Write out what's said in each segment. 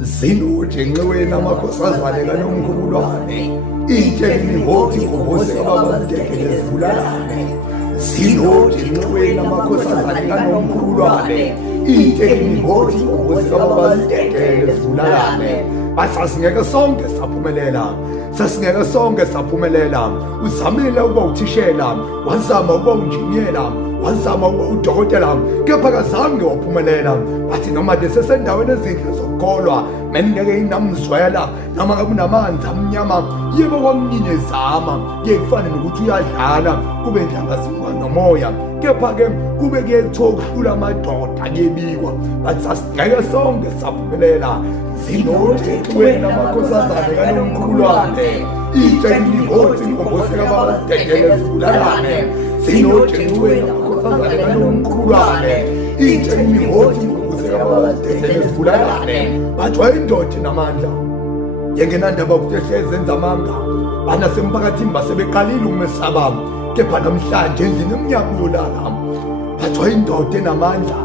Zinojengweni amakhosazane kaNomkhulwane itsheni ngothi ngobose babadekele zibulalane. Zinojengweni amakhosazane kaNomkhulwane itsheni ngothi ngobose babadekele zibulalane. Basasingeke sonke saphumelela, sasingeke sonke saphumelela. Uzamile ukuba uthishela, wazama ukuba unjiniyela, wazama ukuba udokotela, kepha kazange waphumelela. Bathi noma nje sesendaweni ezinhle zokukholwa, meningeke inamzwela noma ngabe unamanzi amnyama, yebo kwanginyezama kuye kufane nokuthi uyadlala kube njengazingwa nomoya, kepha-ke kube kuyethiwa ukuhlula amadoda kuyebikwa. Bathi sasingeke sonke saphumelela. Zinojengweni amakhosazane kaNomkhulwane itsheni ngothi ngobose babadekele zibulalane. Zinojengweni amakhosazane kaNomkhulwane itsheni ngothi ngobose babadekele zibulalane. Bathwa indoda namandla yengenandaba ukuthi ehlezi enza amanga, banasemphakathini basebeqalile ukumesaba, kepha namhlanje endlini emnyama uyolala. Bathwa indoda enamandla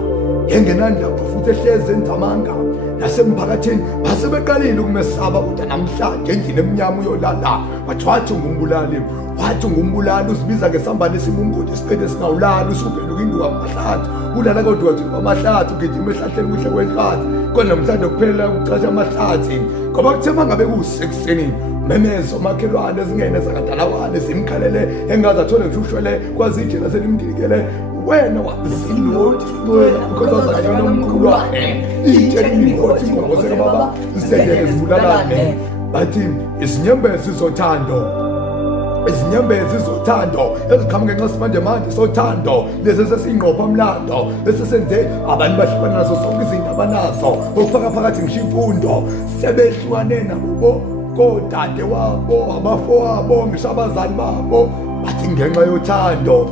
yengenandaba futhi ehlezi enza amanga, nasemphakathini basebeqalile ukumesaba, kodwa namhlanje endlini emnyama uyolala. Wathi ungumbulali, wathi ungumbulali, usibiza ngesambane esimumgodi isiqede singawulali, usuphenduka induka amahlathi ulala kodwa wathi amahlathi ugijima ehlahleni kuhle kwehlathi, kodwa namhlanje kuphelela ukucasha amahlathi. Ngoba kuthe mangabe kusekuseni memezo makhelwane zingene zakadalawane zimkhalele engazi athole ngishushwele kwazitshe naselimdilikele. Wena wazinojengweni amakhosazane kaNomkhulwane itsheni ngothi ngobose baba zidekele zibulalane. Bathi izinyembezi zothando, izinyembezi zothando eziqhamuke nxasimanje manje sothando lezi sesiyingqopha mlando esesenze abantu bahlukana nazo zonke izinto abanazo, okufaka phakathi ngisho imfundo. Sebehlukane nabo kodade wabo, abafowabo, ngisho abazali babo. Bathi ngenxa yothando,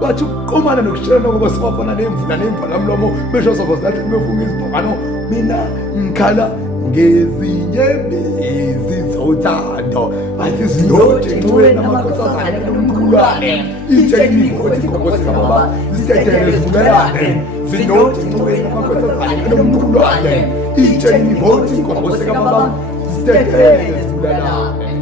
bathi ukuqomana nokushelana ngoba sibafana nemvula nemvalamlomo besho sokozathi befunga izibhakano. Mina ngikhala ngezinyembezi zothando. Bathi zinojengweni amakhosazane kaNomkhulwane itsheni ngothi ngobose baba zidekele zibulalane. Zinojengweni amakhosazane kaNomkhulwane itsheni ngothi ngobose baba zidekele zibulalane.